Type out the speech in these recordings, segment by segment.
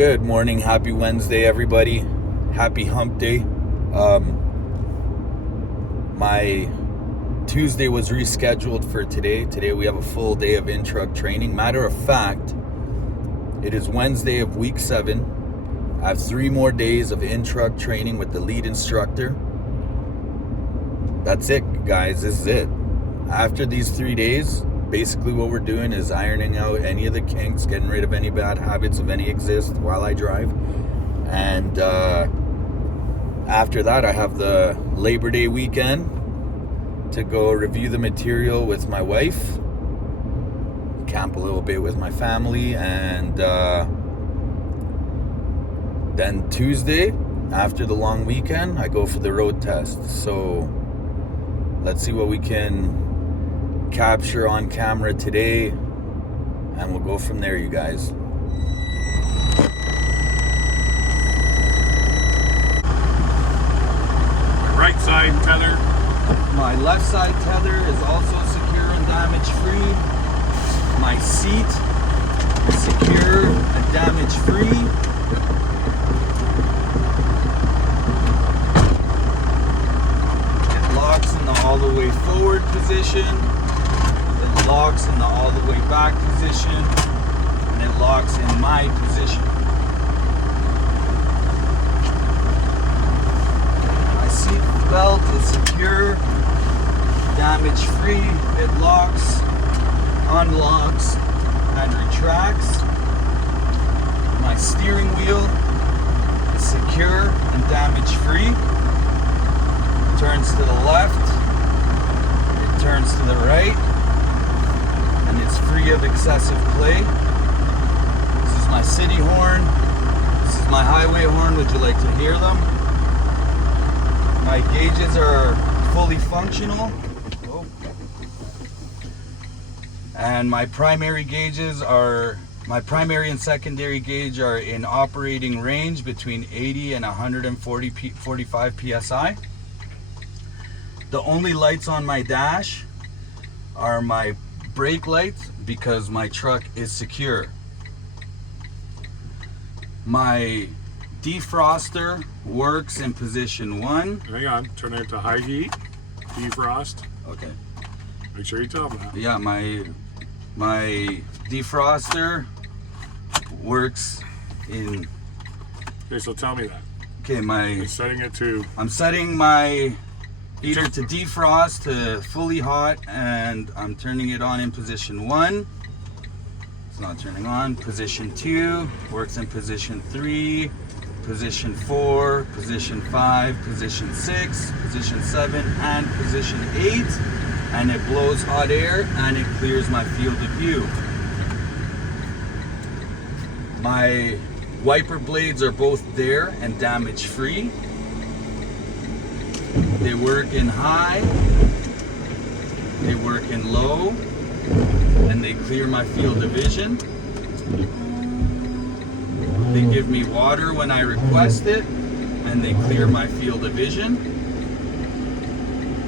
Good morning, happy Wednesday, everybody. Happy hump day. My Tuesday was rescheduled for today. Today we have a full day of in-truck training. Matter of fact, it is Wednesday of week 7. I have 3 more days of in-truck training with the lead instructor. That's it, guys. This is it. After these 3 days, basically what we're doing is ironing out any of the kinks, getting rid of any bad habits, if any exist, while I drive. And after that, I have the Labor Day weekend to go review the material with my wife, camp a little bit with my family, and then Tuesday, after the long weekend, I go for the road test. So let's see what we can capture on camera today, and we'll go from there, you guys. Right side tether. My left side tether is also secure and damage free. My seat is secure and damage free. It locks in the all the way forward position. It locks in the all the way back position, and it locks in my position. My seat belt is secure, damage free. It locks, unlocks, and retracts. My steering wheel is secure and damage free. It turns to the left, it turns to the right, and it's free of excessive play. This is my city horn. This is my highway horn. Would you like to hear them? My gauges are fully functional. Oh. And my primary gauges are, my primary and secondary gauge are in operating range between 80 and 145 PSI. The only lights on my dash are my brake lights because my truck is secure. My defroster works in position 1. Hang on, turn it to high heat. Defrost. Okay. Make sure you tell them that. Yeah, my defroster works in. Okay, so tell me that. Okay, You're setting it to. I'm setting my either to defrost to fully hot, and I'm turning it on in position 1. It's not turning on. Position 2 works in position 3, position 4, position 5, position 6, position 7, and position 8. And it blows hot air and it clears my field of view. My wiper blades are both there and damage free. They work in high, they work in low, and they clear my field of vision. They give me water when I request it, and they clear my field of vision.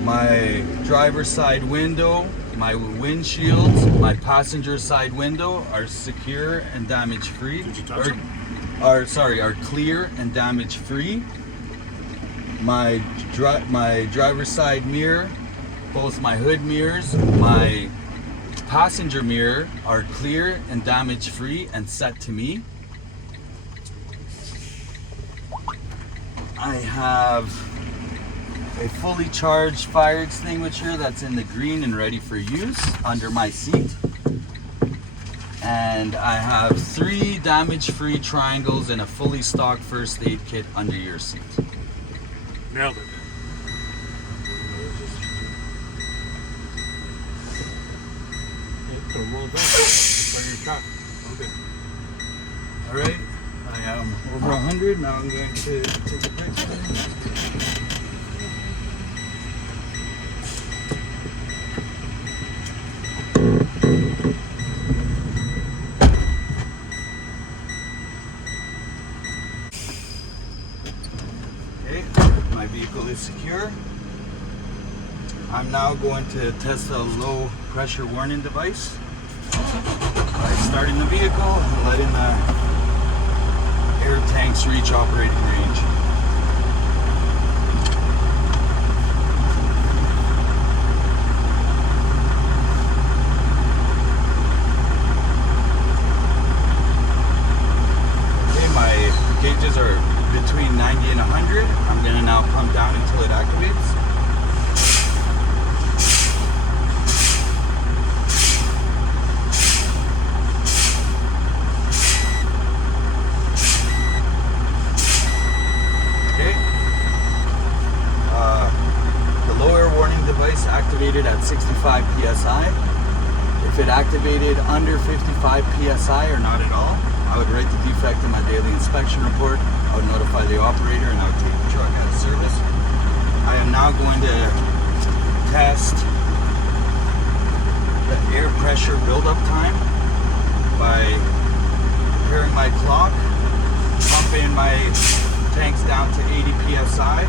My driver's side window, my windshields, my passenger side window are secure and damage free. Did you touch them? Are clear and damage free. My driver's side mirror, both my hood mirrors, my passenger mirror are clear and damage free and set to me. I have a fully charged fire extinguisher that's in the green and ready for use under my seat. And I have 3 damage-free triangles and a fully stocked first aid kit under your seat. Nailed it. Don't roll down. Where you cut. Okay. Alright, I am over 100. Now I'm going to take a picture. Okay, my vehicle is secure. I'm now going to test a low pressure warning device by starting the vehicle and letting the tanks reach operating range. Okay, my gauges are between 90 and 100. I'm going to now pump down until it activates. Device activated at 65 psi. If it activated under 55 psi or not at all, I would write the defect in my daily inspection report. I would notify the operator and I would take the truck out of service. I am now going to test the air pressure buildup time by preparing my clock, pumping my tanks down to 80 psi.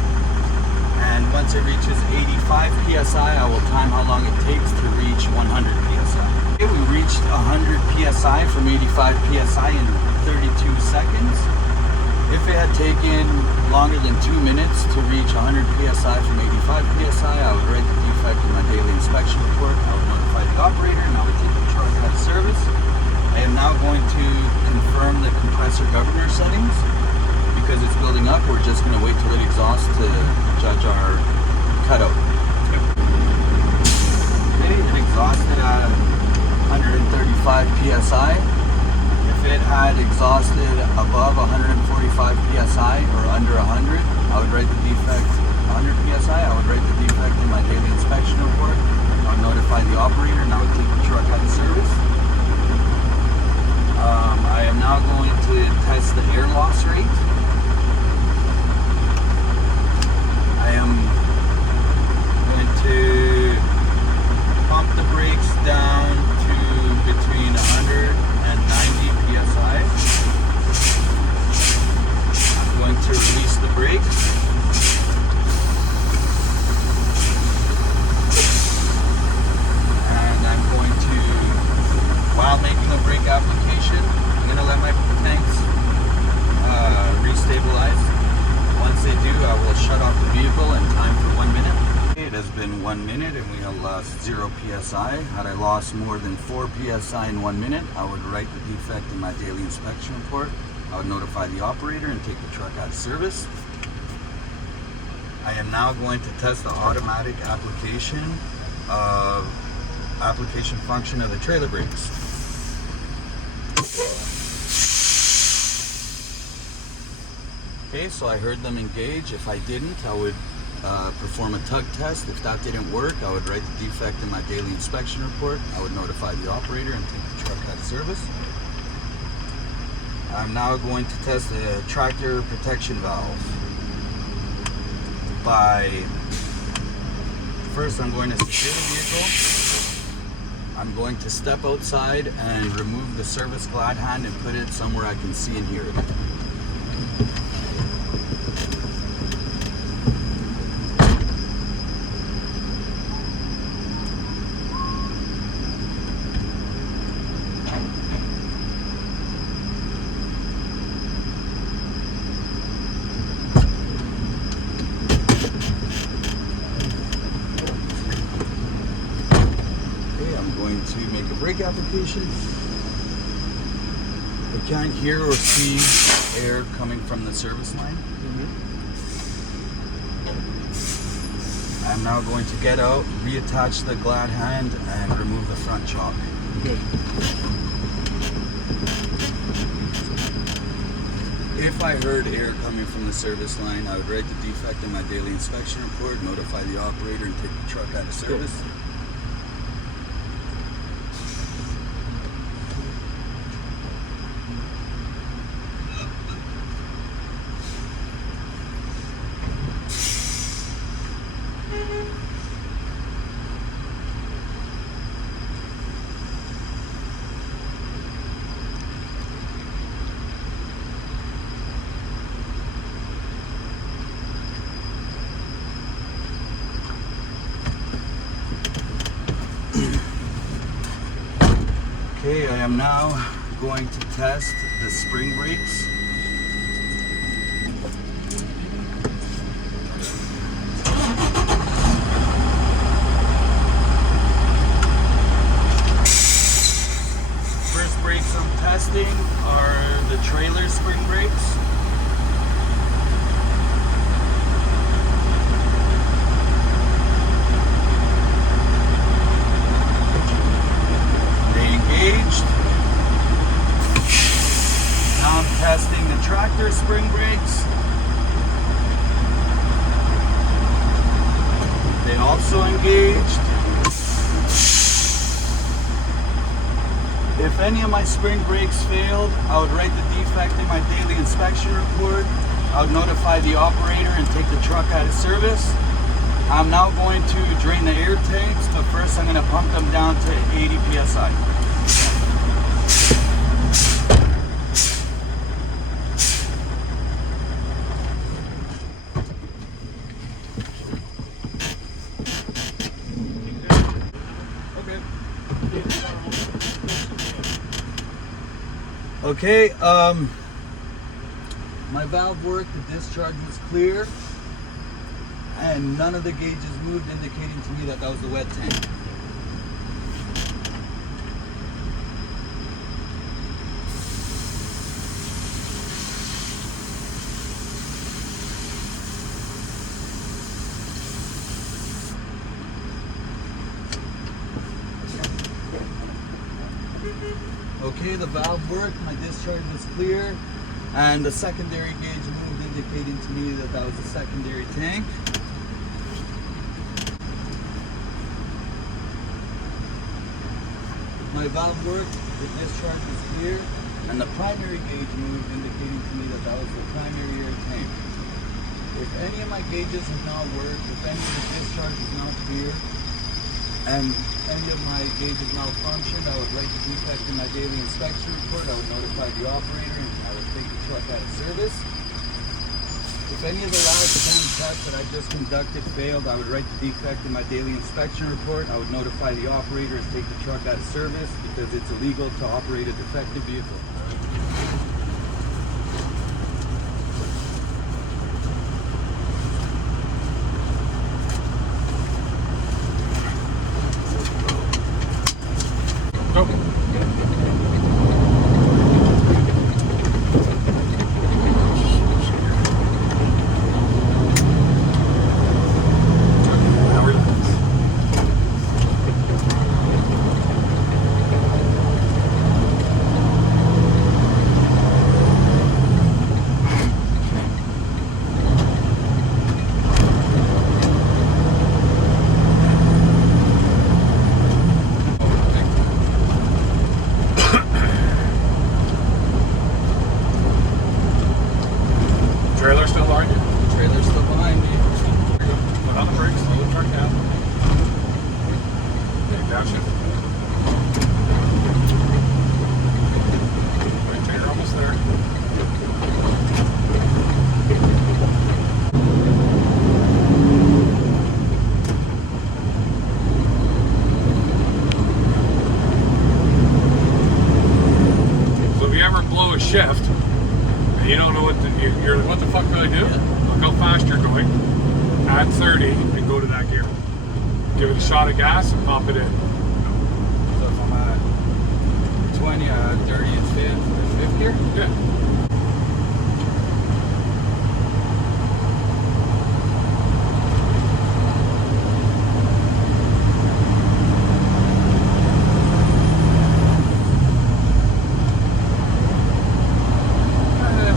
And once it reaches 85 psi, I will time how long it takes to reach 100 psi. Okay, we reached 100 psi from 85 psi in 32 seconds. If it had taken longer than 2 minutes to reach 100 psi from 85 psi, I would write the defect in my daily inspection report. I would notify the operator and I would take the truck out of service. I am now going to confirm the compressor governor settings. Because it's building up, we're just going to wait till it exhausts to judge our cutout. Okay, it exhausted at 135 psi. If it had exhausted above 145 psi or under 100, I would write the defect 100 psi. I would write the defect in my daily inspection report. I would notify the operator and I would take the truck out of service. I am now going to test the air loss rate. I am going to pump the brakes down to between 100 and 90 psi. I'm going to release the brake. And I'm going to, while making a brake application, I'm going to let my tanks restabilize. Once they do, I will shut off the vehicle and time for 1 minute. It has been 1 minute and we have lost 0 psi. Had I lost more than 4 psi in 1 minute, I would write the defect in my daily inspection report. I would notify the operator and take the truck out of service. I am now going to test the automatic application function of the trailer brakes. Okay, so I heard them engage. If I didn't, I would perform a tug test. If that didn't work, I would write the defect in my daily inspection report. I would notify the operator and take the truck out of service. I'm now going to test the tractor protection valve by, first I'm going to secure the vehicle. I'm going to step outside and remove the service glad hand and put it somewhere I can see and hear it. To make a brake application. I can't hear or see air coming from the service line. I'm now going to get out, reattach the glad hand, and remove the front shock. Good. If I heard air coming from the service line, I would write the defect in my daily inspection report, notify the operator, and take the truck out of service. Good. Okay, I am now going to test the spring brakes. testing the tractor spring brakes. They also engaged. If any of my spring brakes failed, I would write the defect in my daily inspection report. I would notify the operator and take the truck out of service. I'm now going to drain the air tanks, but first I'm going to pump them down to 80 psi. Okay, my valve worked, the discharge was clear, and none of the gauges moved, indicating to me that that was the wet tank. Okay, the valve worked, my discharge was clear, and the secondary gauge moved, indicating to me that that was the secondary tank. My valve worked, the discharge was clear, and the primary gauge moved, indicating to me that that was the primary air tank. If any of my gauges have not worked, if any of the discharge is not clear, and any of my gauges malfunctioned, I would write the defect in my daily inspection report. I would notify the operator and I would take the truck out of service. If any of the last 10 tests that I just conducted failed, I would write the defect in my daily inspection report. I would notify the operator and take the truck out of service because it's illegal to operate a defective vehicle. Trailer still behind you? Trailer's still behind me. Put on the brakes, slow the truck down. Okay, downshift. Right, so you're almost there. So if you ever blow a shift, and you don't know what you're like, what the fuck do I do? Look how fast you're going. Add 30 and go to that gear. Give it a shot of gas and pop it in. So if I'm at 20, 30 and 5th gear? Yeah.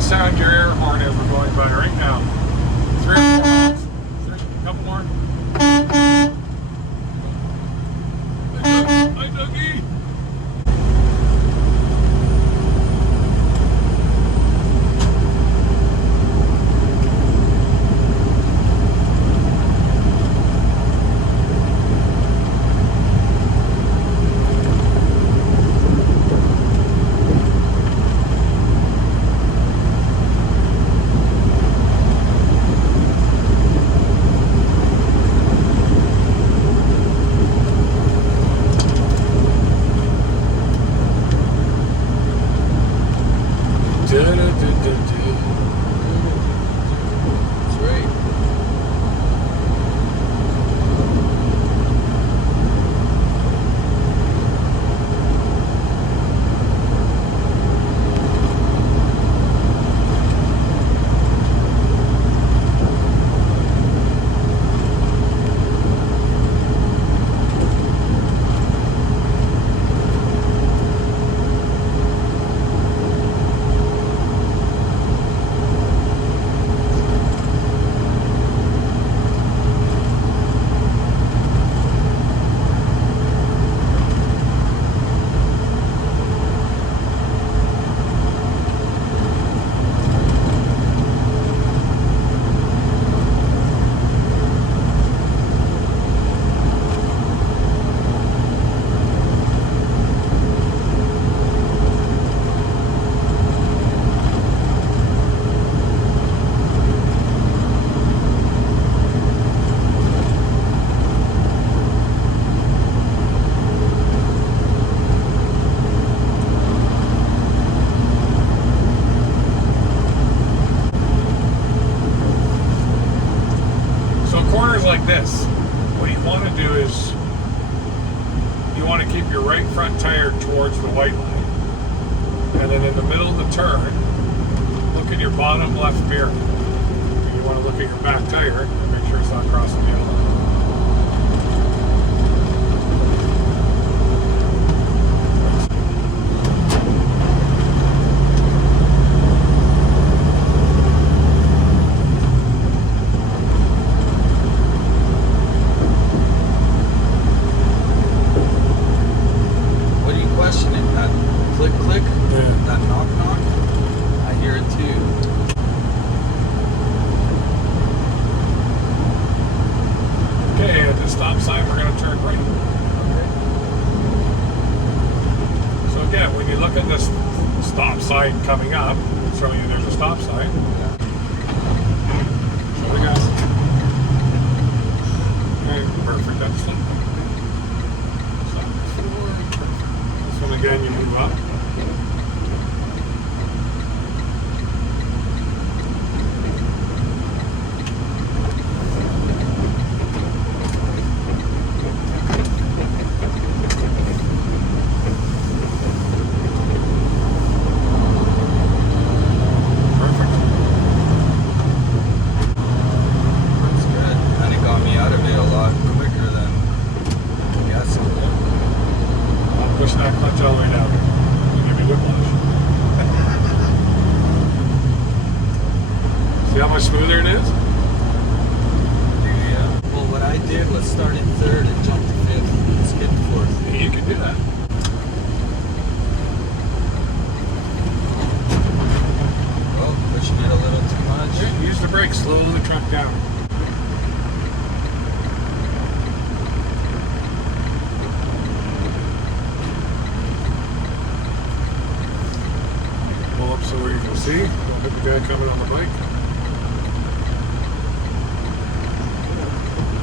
Sound your air horn as we're going by right now. 3 or 4 miles. Couple more. Hi, Dougie. like this. What you want to do is you want to keep your right front tire towards the white line. And then in the middle of the turn, look at your bottom left mirror. And you want to look at your back tire and make sure it's not crossing the yellow line. Coming up, show you there's a stop sign. Show the gas. Okay, perfect. That's it. This one again, you move up. See how much smoother it is? Yeah. Well, what I did was start in third and jump to fifth and skip to fourth. Yeah, you can do that. Well, pushing it a little too much. Yeah, use the brake, slow the truck down. Pull up so where you can see. Don't hit the guy coming on the bike.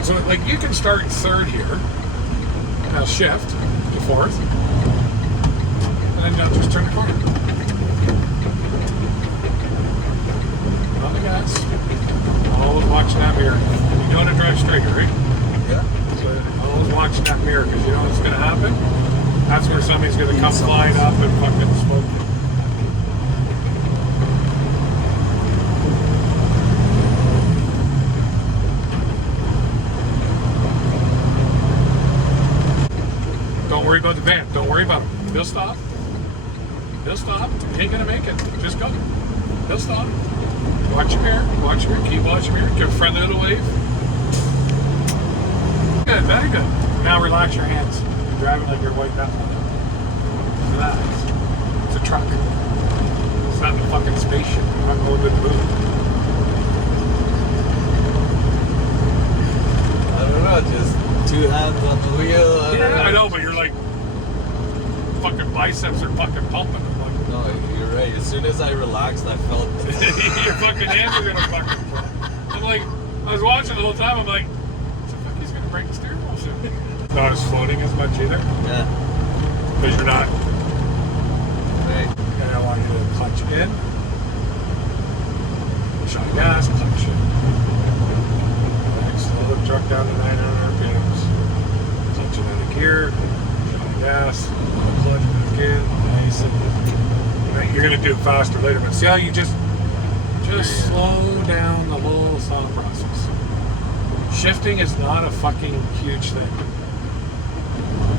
So, like, you can start third here. Now shift to fourth. And then now just turn the corner. On the gas. Always watching that mirror. You know how to drive straight, right? Yeah. So always watching that mirror because you know what's going to happen? That's where somebody's going to come flying up and fucking smoke you. Don't worry about the van. Don't worry about him. He'll stop. He'll stop. He ain't gonna make it. Just go. He'll stop. Watch your mirror. Watch your mirror. Keep watching your mirror. Give a friendly little wave. Good. Very good. Now relax your hands. You're driving like you're white knuckling. Relax. It's a truck. It's not a fucking spaceship. You're not going with the moon. I don't know. Just two hands on the wheel. Yeah, I know, but you're like fucking biceps are fucking pumping. Like, no, you're right. As soon as I relaxed, I felt your fucking hands are gonna fucking pump. I'm like, I was watching the whole time. I'm like, the fuck, he's gonna break the steering wheel soon. Not as floating as much either. Yeah. Because you're not. Right. And I want you to clutch in. Shot gas, clutch in. Slow the truck down to 900 RPMs. Clutching in the gear, shot gas, clutch back in, nice and you're gonna do it faster later, but see how you just slow down the whole thought process. Shifting is not a fucking huge thing.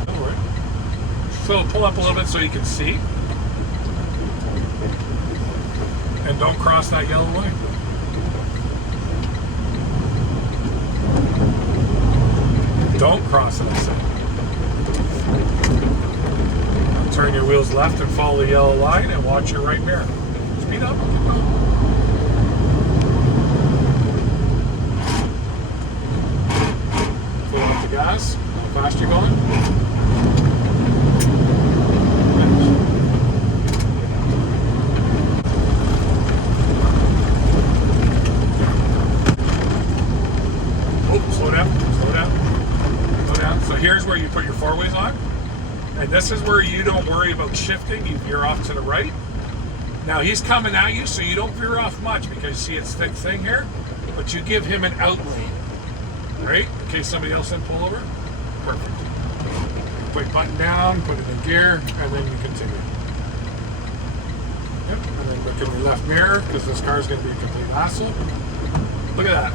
Don't worry. So pull up a little bit so you can see. And don't cross that yellow line. Don't cross it, I said. Turn your wheels left and follow the yellow line and watch your right mirror. Speed up, keep going. Pull up the gas. How fast you going? Oh, slow down, slow down. So here's where you put your four ways on. And this is where you don't worry about shifting. You veer off to the right. Now he's coming at you, so you don't veer off much because you see it's thick thing here. But you give him an out lane. right? In case somebody else said pull over. Perfect. Put button down, put it in gear, and then you continue. Yep. And then look in your left mirror because this car is going to be a complete hassle. Look at that.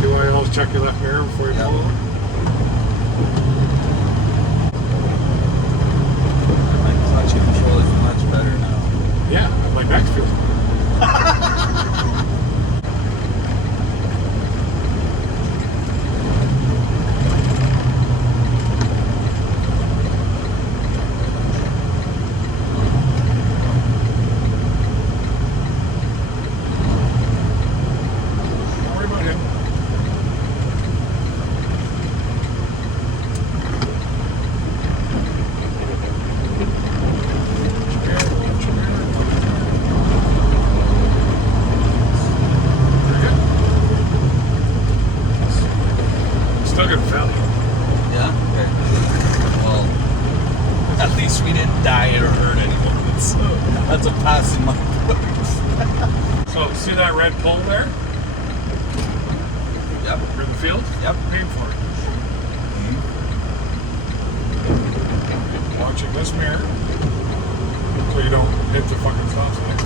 See why you always check your left mirror before you pull over? My clutch control is much better now. Yeah, my back feels good. Don't worry about him. Still good value. Yeah? Okay. Well, at least we didn't die or hurt anyone. So that's a pass in my books. So, see that red pole there? Yep. For the field? Yep. Paid for it. Watching this mirror so you don't hit the fucking stop sign.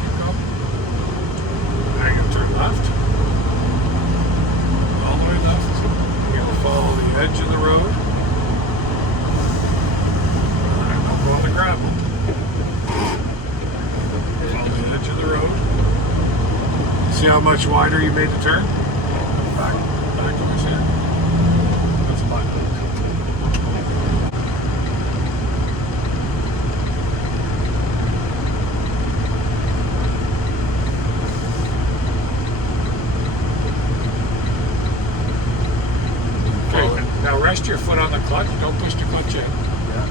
Keep going. Now you're gonna turn left. All the way left. You're gonna follow the edge of the road. Alright, don't go on the gravel. Follow the edge of the road. See how much wider you made the turn? Back to my here. That's a line. Okay, now rest your foot on the clutch. Don't push the clutch in. Yeah.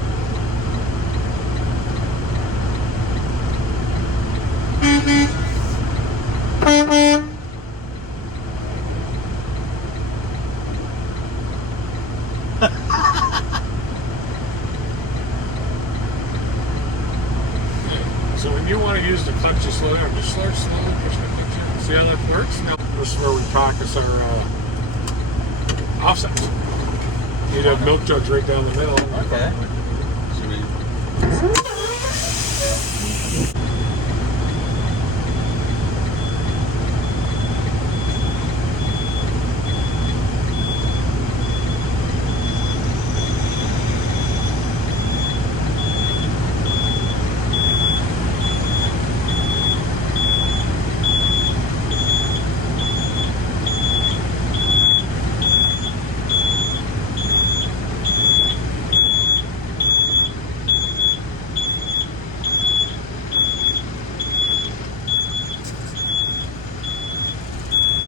So when you want to use the clutch to slow down, just slowly push the clutch in. See how that works? Now, this is where we practice our offsets. You'd have milk jugs right down the middle. Okay. Should we?